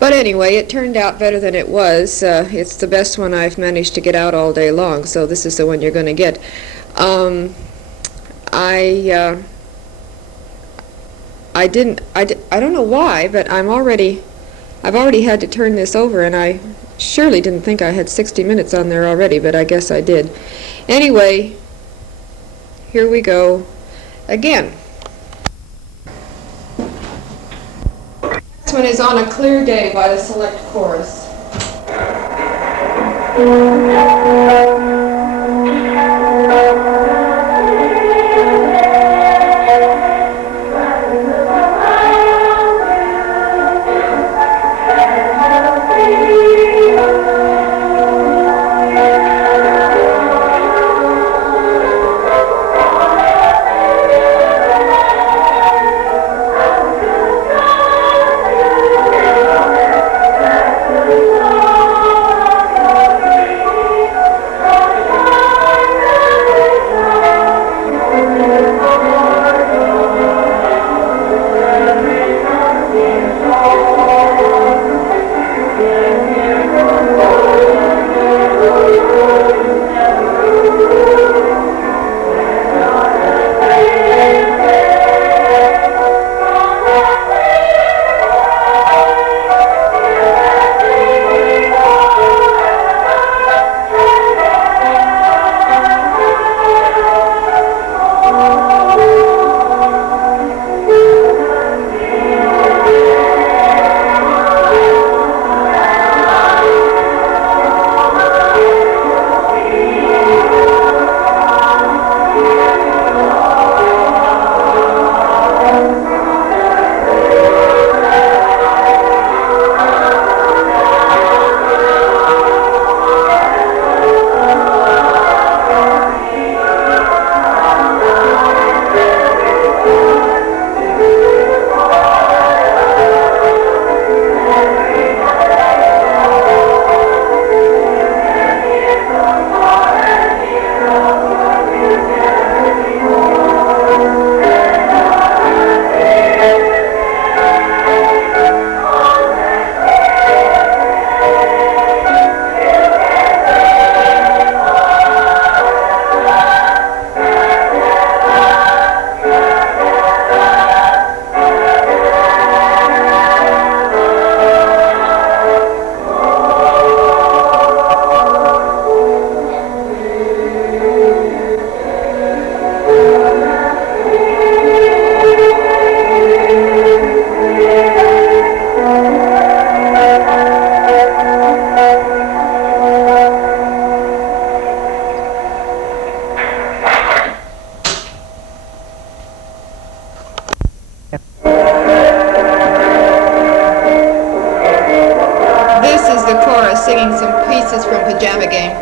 But anyway, it turned out better than it was. It's the best one I've managed to get out all day long, so this is the one you're going to get. Um, I I didn't I don't know why, but I've already had to turn this over, and I surely didn't think I had 60 minutes on there already, but I guess I did. Anyway, here we go again. This one is On a Clear Day by the Select Chorus. Singing some pieces from Pajama Game.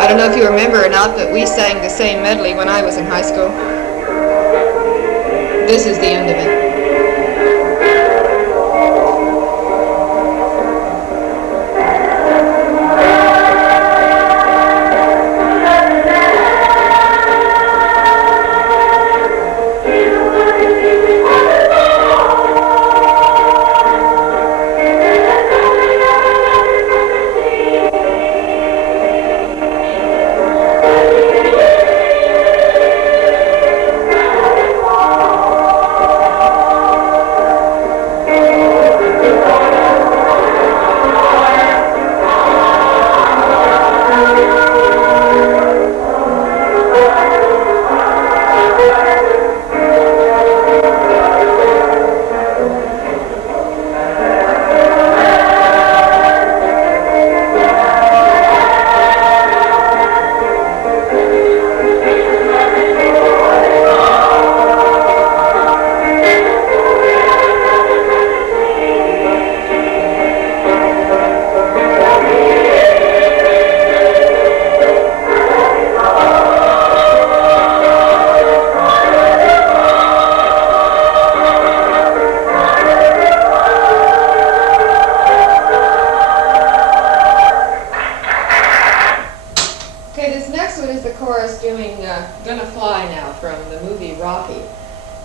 I don't know if you remember or not, but we sang the same medley when I was in high school. This is the end of it. Gonna Fly Now from the movie Rocky.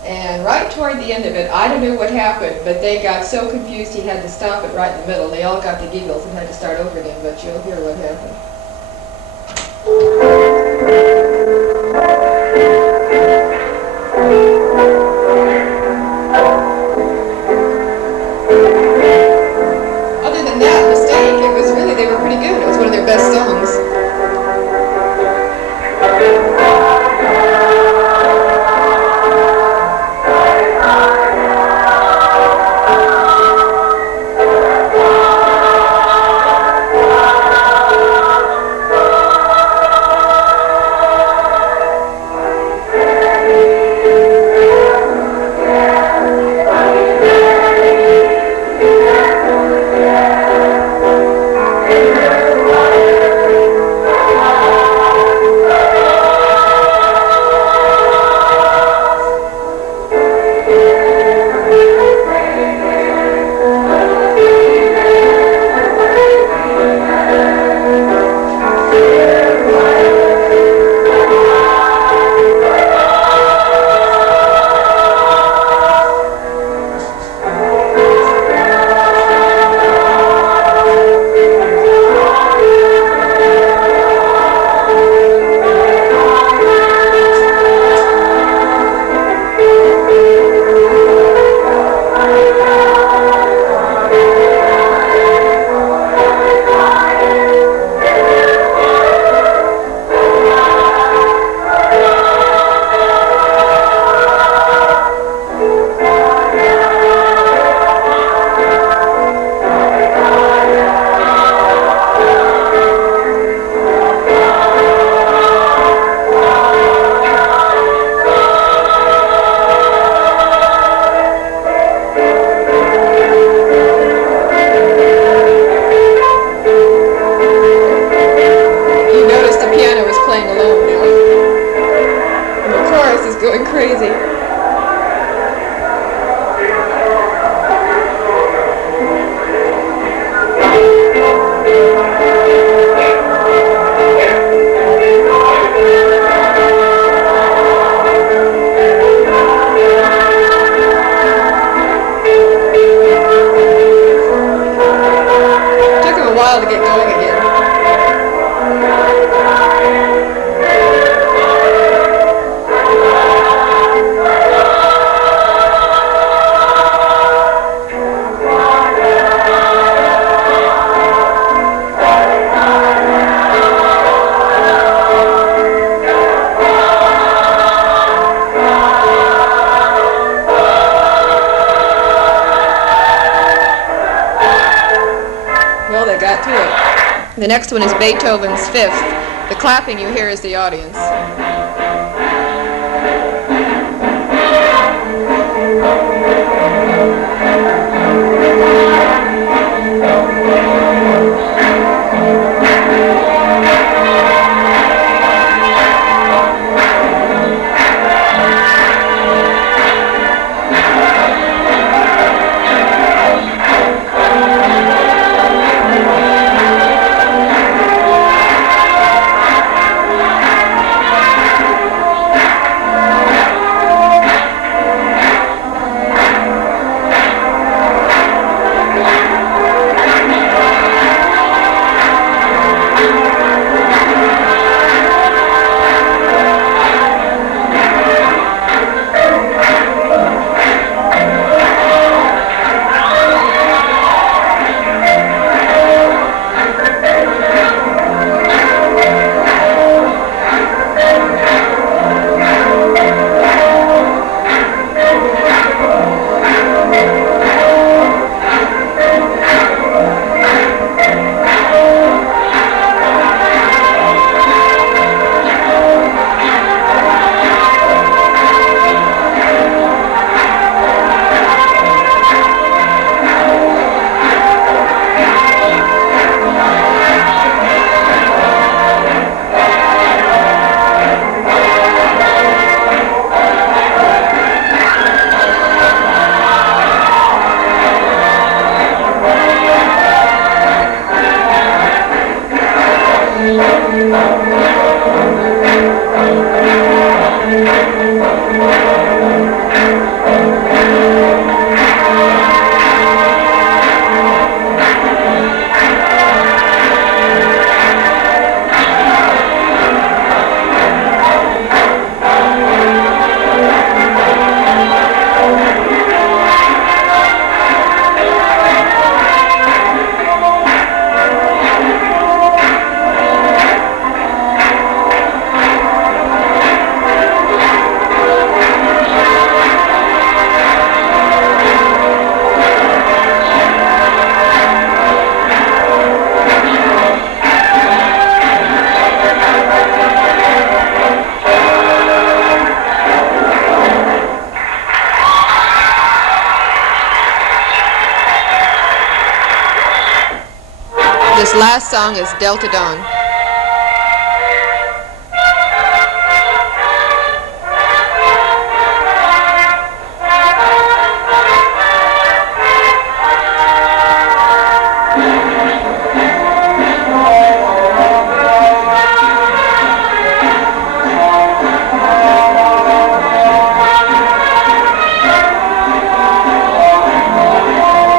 And right toward the end of it, I don't know what happened, but they got so confused he had to stop it right in the middle. They all got the giggles and had to start over again, but you'll hear what happened. Other than that mistake, it was really, they were pretty good. It was one of their best songs. Crazy. Took him a while to get going again. Well, they got through it. The next one is Beethoven's Fifth. The clapping you hear is the audience. last song is Delta Dawn.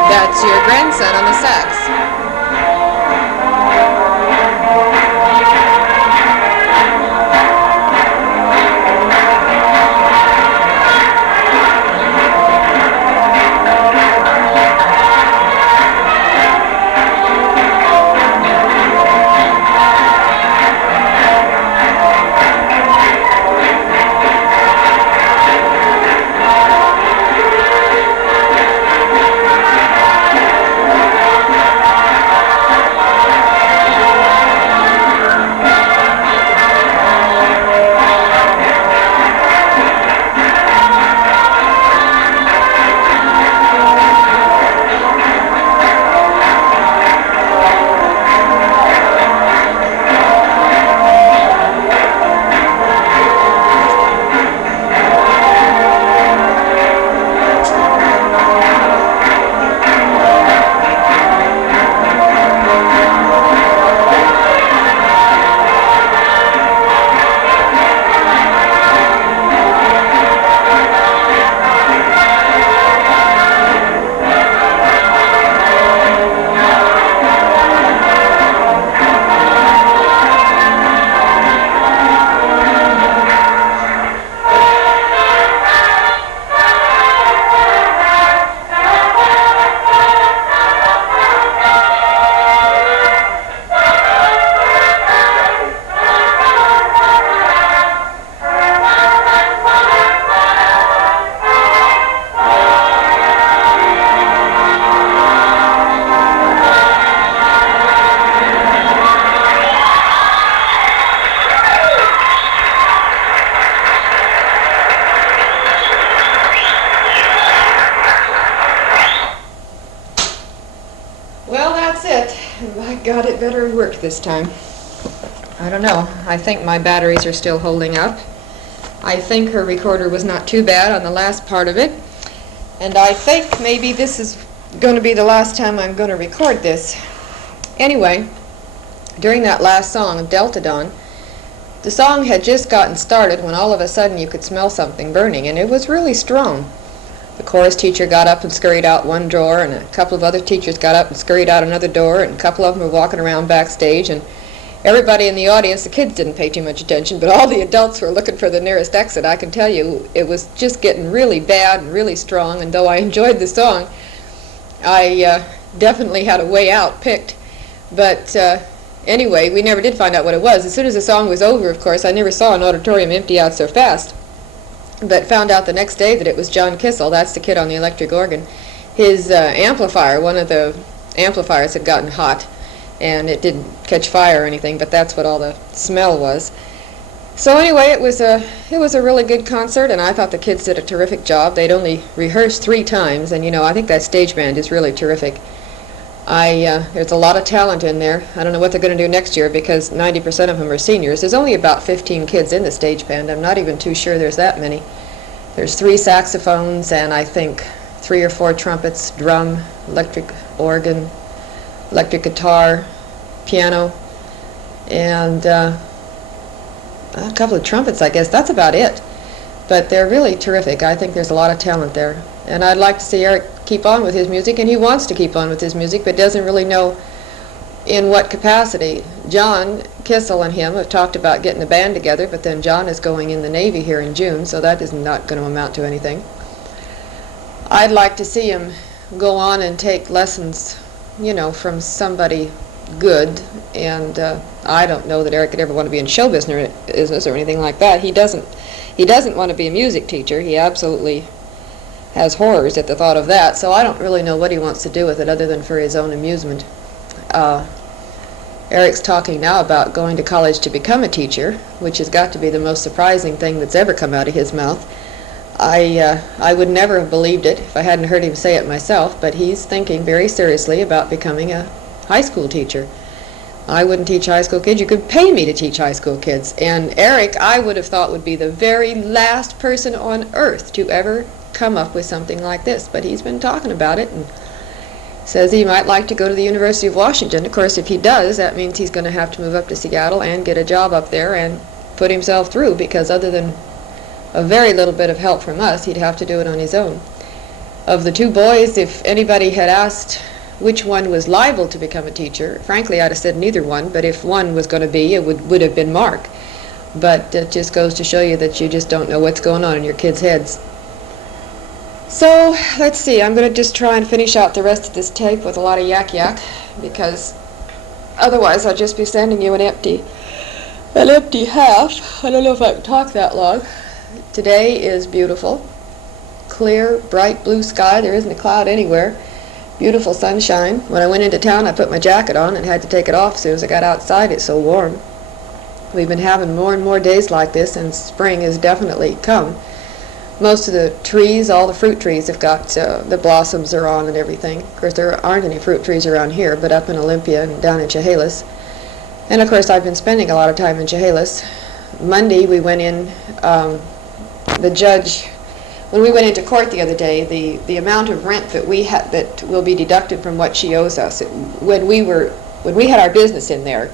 That's your grandson on the sax. Well, that's it. By God, it better work this time. I don't know. I think my batteries are still holding up. I think her recorder was not too bad on the last part of it. And I think maybe this is going to be the last time I'm going to record this. Anyway, during that last song, Delta Dawn, the song had just gotten started when all of a sudden you could smell something burning, and it was really strong. The chorus teacher got up and scurried out one door, and a couple of other teachers got up and scurried out another door, and a couple of them were walking around backstage, and everybody in the audience, the kids didn't pay too much attention, but all the adults were looking for the nearest exit. I can tell you, it was just getting really bad and really strong, and though I enjoyed the song, I definitely had a way out picked. But anyway, we never did find out what it was. As soon as the song was over, of course, I never saw an auditorium empty out so fast, but found out the next day that it was John Kissel, that's the kid on the electric organ. His amplifier, one of the amplifiers had gotten hot, and it didn't catch fire or anything, but that's what all the smell was. So anyway, it was a really good concert, and I thought the kids did a terrific job. They'd only rehearsed 3 times, and I think that stage band is really terrific. There's a lot of talent in there. I don't know what they're going to do next year because 90% of them are seniors. There's only about 15 kids in the stage band. I'm not even too sure there's that many. There's 3 saxophones and I think 3 or 4 trumpets, drum, electric organ, electric guitar, piano, and a couple of trumpets, I guess. That's about it. But they're really terrific. I think there's a lot of talent there. And I'd like to see Eric keep on with his music, and he wants to keep on with his music, but doesn't really know in what capacity. John Kissel and him have talked about getting a band together, but then John is going in the Navy here in June, so that is not going to amount to anything. I'd like to see him go on and take lessons, from somebody good, and I don't know that Eric could ever want to be in show business or anything like that. He doesn't want to be a music teacher. He absolutely has horrors at the thought of that, so I don't really know what he wants to do with it other than for his own amusement. Eric's talking now about going to college to become a teacher, which has got to be the most surprising thing that's ever come out of his mouth. I would never have believed it if I hadn't heard him say it myself, but he's thinking very seriously about becoming a high school teacher. I wouldn't teach high school kids. You could pay me to teach high school kids. And Eric, I would have thought, would be the very last person on earth to ever come up with something like this. But he's been talking about it and says he might like to go to the University of Washington. Of course, if he does, that means he's going to have to move up to Seattle and get a job up there and put himself through, because other than a very little bit of help from us, he'd have to do it on his own. Of the two boys, if anybody had asked which one was liable to become a teacher, frankly, I'd have said neither one, but if one was going to be, it would have been Mark. But it just goes to show you that you just don't know what's going on in your kids' heads. So, let's see, I'm going to just try and finish out the rest of this tape with a lot of yak, because otherwise I'll just be sending you an empty half. I don't know if I can talk that long. Today is beautiful. Clear, bright blue sky. There isn't a cloud anywhere. Beautiful sunshine. When I went into town, I put my jacket on and had to take it off as soon as I got outside. It's so warm. We've been having more and more days like this, and spring has definitely come. Most of the trees, all the fruit trees, have got the blossoms are on and everything. Of course, there aren't any fruit trees around here, but up in Olympia and down in Chehalis. And of course, I've been spending a lot of time in Chehalis. Monday, we went in. The judge, when we went into court the other day, the amount of rent that we had that will be deducted from what she owes us. When we had our business in there,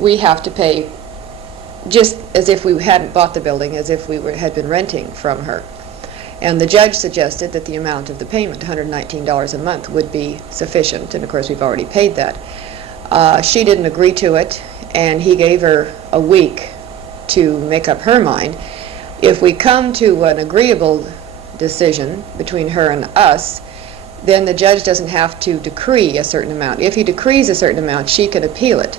we have to pay just as if we hadn't bought the building, as if we had been renting from her. And the judge suggested that the amount of the payment, $119 a month, would be sufficient, and of course we've already paid that. She didn't agree to it, and he gave her a week to make up her mind. If we come to an agreeable decision between her and us, then the judge doesn't have to decree a certain amount. If he decrees a certain amount, she can appeal it.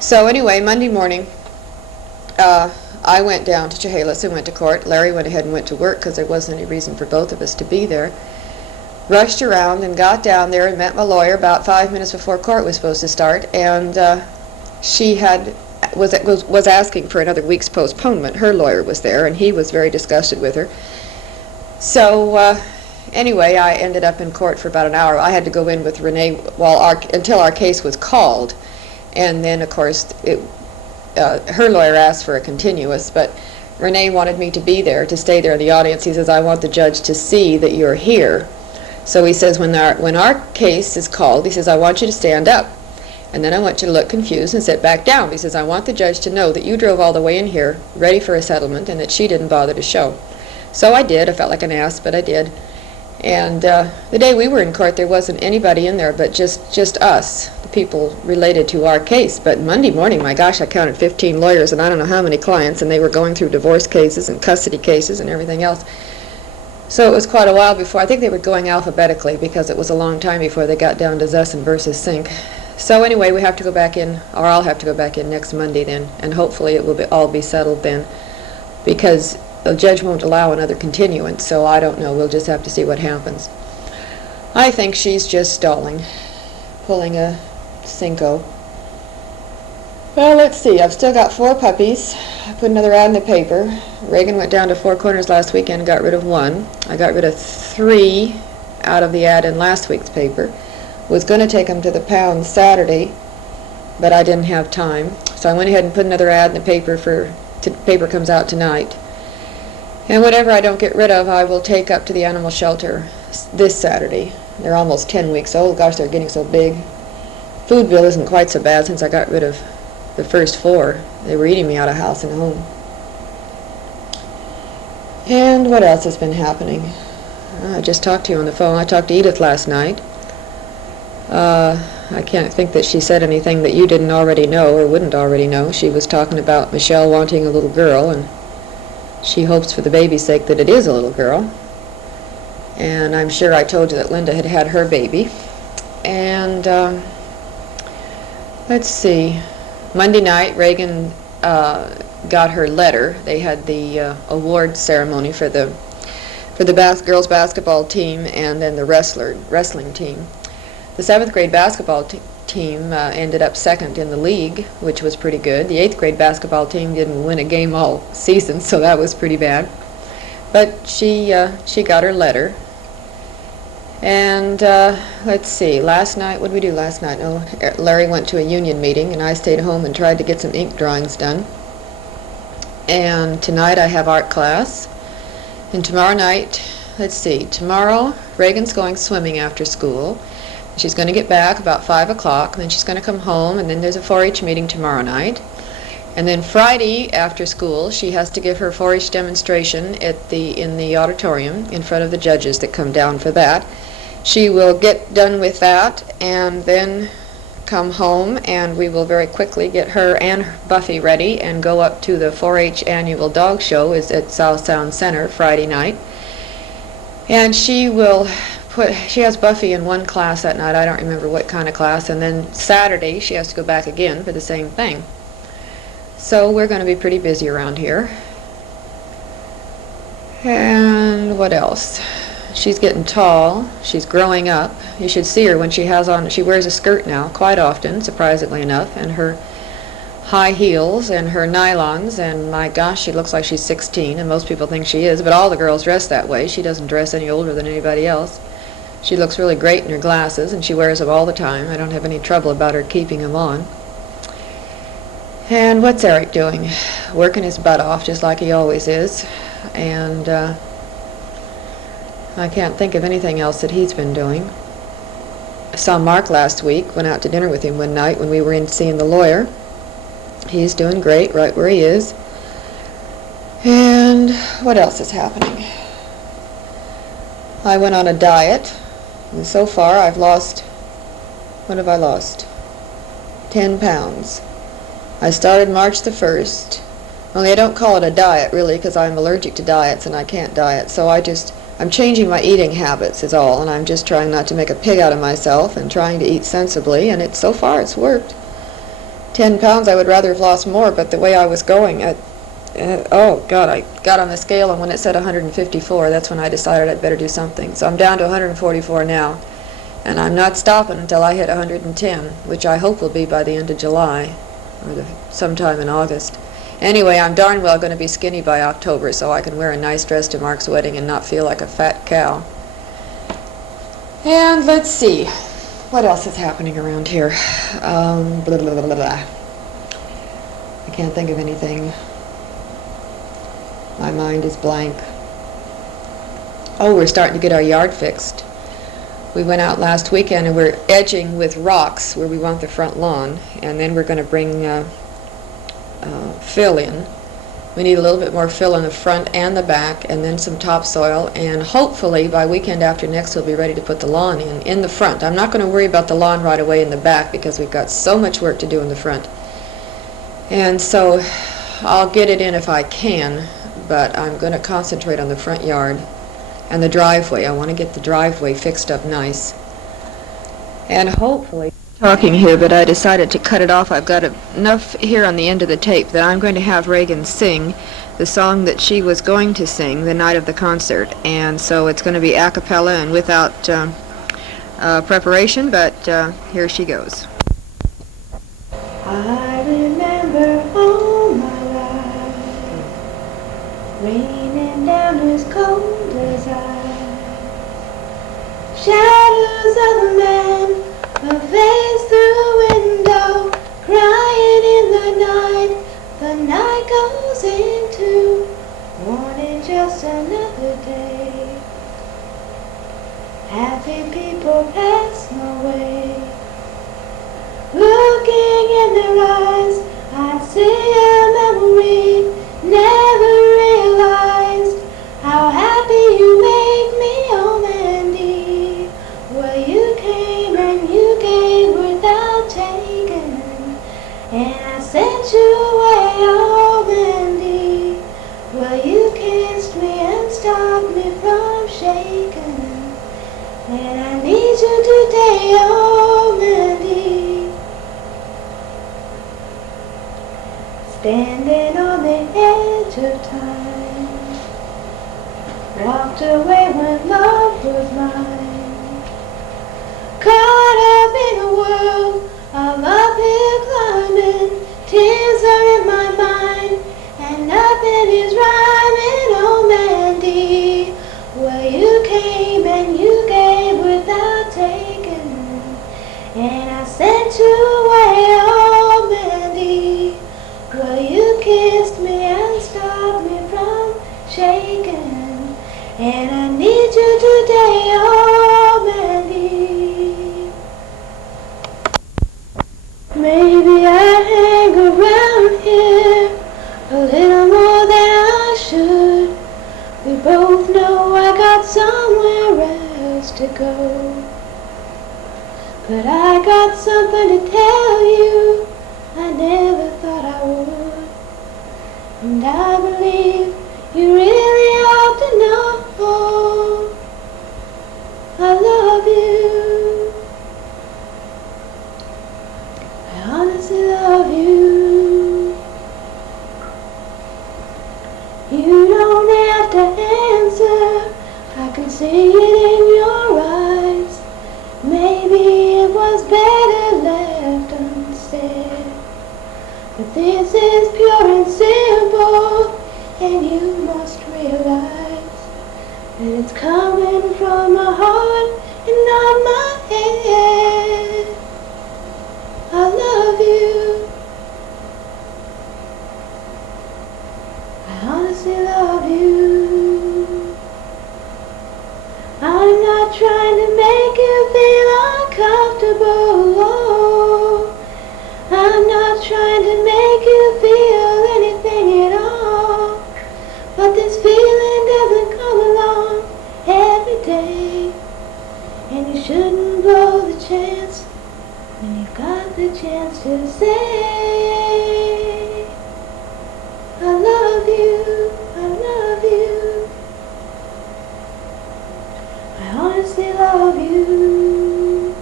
So anyway, Monday morning, I went down to Chehalis and went to court. Larry went ahead and went to work because there wasn't any reason for both of us to be there. Rushed around and got down there and met my lawyer about 5 minutes before court was supposed to start, and she was asking for another week's postponement. Her lawyer was there, and he was very disgusted with her. So anyway, I ended up in court for about an hour. I had to go in with Renee until our case was called, and then of course her lawyer asked for a continuous, but Renee wanted me to be there, to stay there in the audience. He says, I want the judge to see that you're here. So he says, when our case is called, he says, I want you to stand up. And then I want you to look confused and sit back down. He says, I want the judge to know that you drove all the way in here ready for a settlement and that she didn't bother to show. So I did. I felt like an ass, but I did. And the day we were in court, there wasn't anybody in there but just us, the people related to our case. But Monday morning, my gosh, I counted 15 lawyers and I don't know how many clients, and they were going through divorce cases and custody cases and everything else. So it was quite a while before. I think they were going alphabetically because it was a long time before they got down to Zessen versus Sink. So anyway, we have to go back in, or I'll have to go back in next Monday then, and hopefully it will all be settled then, because the judge won't allow another continuance, so I don't know. We'll just have to see what happens. I think she's just stalling, pulling a Cinco. Well, let's see. I've still got 4 puppies. I put another ad in the paper. Ragan went down to 4 Corners last weekend and got rid of 1. I got rid of 3 out of the ad in last week's paper. Was going to take them to the pound Saturday, but I didn't have time. So I went ahead and put another ad in the paper paper comes out tonight. And whatever I don't get rid of, I will take up to the animal shelter this Saturday. They're almost 10 weeks old. Gosh, they're getting so big. Food bill isn't quite so bad since I got rid of the first 4. They were eating me out of house and home. And what else has been happening? I just talked to you on the phone. I talked to Edith last night. I can't think that she said anything that you didn't already know or wouldn't already know. She was talking about Michelle wanting a little girl, and she hopes for the baby's sake that it is a little girl. And I'm sure I told you that Linda had had her baby. And let's see. Monday night, Ragan got her letter. They had the award ceremony for the girls basketball team and then the wrestling team. The 7th grade basketball team ended up 2nd in the league, which was pretty good. The 8th grade basketball team didn't win a game all season, so that was pretty bad. But she got her letter. And let's see, last night, what did we do last night? Oh, Larry went to a union meeting, and I stayed home and tried to get some ink drawings done. And tonight I have art class. And tomorrow night, let's see, tomorrow Ragan's going swimming after school. She's going to get back about 5 o'clock, and then she's going to come home, and then there's a 4-H meeting tomorrow night. And then Friday after school, she has to give her 4-H demonstration in the auditorium in front of the judges that come down for that. She will get done with that and then come home, and we will very quickly get her and Buffy ready and go up to the 4-H annual dog show is at South Sound Center Friday night. And she has Buffy in one class that night, I don't remember what kind of class, and then Saturday she has to go back again for the same thing. So we're going to be pretty busy around here. And what else? She's getting tall. She's growing up. You should see her when she wears a skirt now quite often, surprisingly enough, and her high heels and her nylons, and my gosh, she looks like she's 16, and most people think she is, but all the girls dress that way. She doesn't dress any older than anybody else. She looks really great in her glasses, and she wears them all the time. I don't have any trouble about her keeping them on. And what's Eric doing? Working his butt off, just like he always is. And I can't think of anything else that he's been doing. I saw Mark last week, went out to dinner with him one night when we were in seeing the lawyer. He's doing great right where he is. And what else is happening? I went on a diet, and so far I've lost, what have I lost? 10 pounds. I started March the 1st. Only I don't call it a diet, really, because I'm allergic to diets and I can't diet. So I'm changing my eating habits is all, and I'm just trying not to make a pig out of myself and trying to eat sensibly, and so far it's worked. 10 pounds, I would rather have lost more, but the way I was going, oh God, I got on the scale, and when it said 154, that's when I decided I'd better do something. So I'm down to 144 now, and I'm not stopping until I hit 110, which I hope will be by the end of July, or sometime in August. Anyway, I'm darn well going to be skinny by October, so I can wear a nice dress to Mark's wedding and not feel like a fat cow. And let's see, what else is happening around here? Blah, blah, blah, blah, blah. I can't think of anything. My mind is blank. Oh, we're starting to get our yard fixed. We went out last weekend and we're edging with rocks where we want the front lawn, and then we're going to bring fill in. We need a little bit more fill in the front and the back, and then some topsoil, and hopefully by weekend after next we'll be ready to put the lawn in the front. I'm not going to worry about the lawn right away in the back because we've got so much work to do in the front. And so I'll get it in if I can, but I'm going to concentrate on the front yard and the driveway. I want to get the driveway fixed up nice. And hopefully, talking here, but I decided to cut it off. I've got enough here on the end of the tape that I'm going to have Ragan sing the song that she was going to sing the night of the concert, and so it's going to be a cappella and without preparation, but here she goes. I remember all my life, raining down as cold as ice, shadows of a man, a face through a window, crying in the night goes into morning, just another day, happy people pass my way, looking in their eyes, I see a memory, never realized how happy you make me, oh Mandy. Well, you came and you gave without taking, and I sent you away, oh Mandy. Well, you kissed me and stopped me from shaking, and I need you today, oh Mandy. Standing on the edge of time, walked away when love was mine, caught up in a world of uphill climbing, tears are in my mind, and nothing is rhyming, oh Mandy. Well, you came and you gave shaken, and I need you today, oh Mandy. Maybe I hang around here a little more than I should. We both know I got somewhere else to go. But I got something to tell you I never thought I would. And I believe you really ought to know I love you. I honestly love you. You don't have to answer, I can see it in your eyes. Maybe it was better left unsaid. But this is pure and simple, and you must realize that it's coming from my heart and not my head. I love you. I honestly love you. I'm not trying to make you feel uncomfortable. Oh, I'm not trying to make you feel anything at all. But this feeling doesn't come along every day, and you shouldn't blow the chance when you've got the chance to say I love you, I love you. I honestly love you.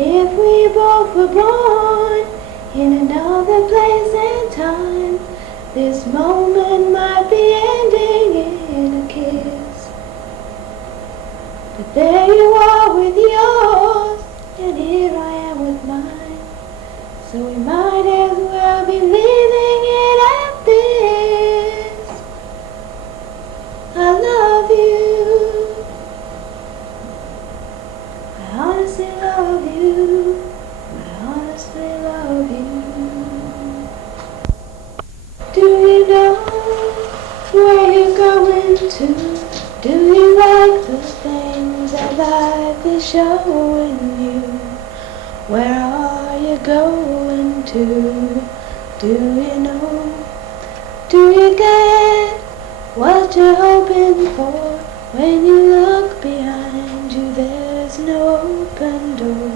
If we both were born in another place and time, this moment might be ending in a kiss. But there you are with yours, and here I am with mine. So we might as well be leaving it at this. I love you. I honestly love you. I honestly love you. Do you know where you're going to? Do you like the things that life is showing you? Where are you going to? Do you know? Do you get what you're hoping for? When you look behind you, there's no open door.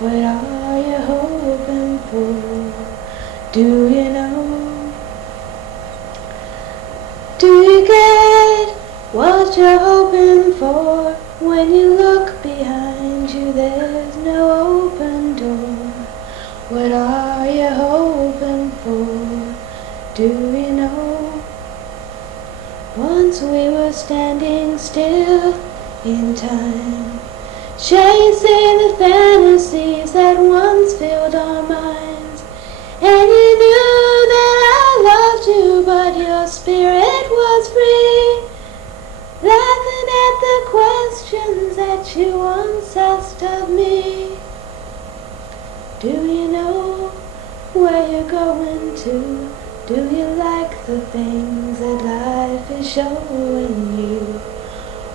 What are you hoping for? Do you know? Do you get what you're hoping for? When you look behind you, there's no open door. What are you hoping for? Do you know? Once we were standing still in time, chasing the fantasies that once filled our minds. And you knew that I loved you, but your spirit was free, laughing at the questions that you once asked of me. Do you know where you're going to? Do you like the things that life is showing you?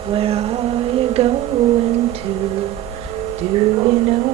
Where are you going to? Do you know?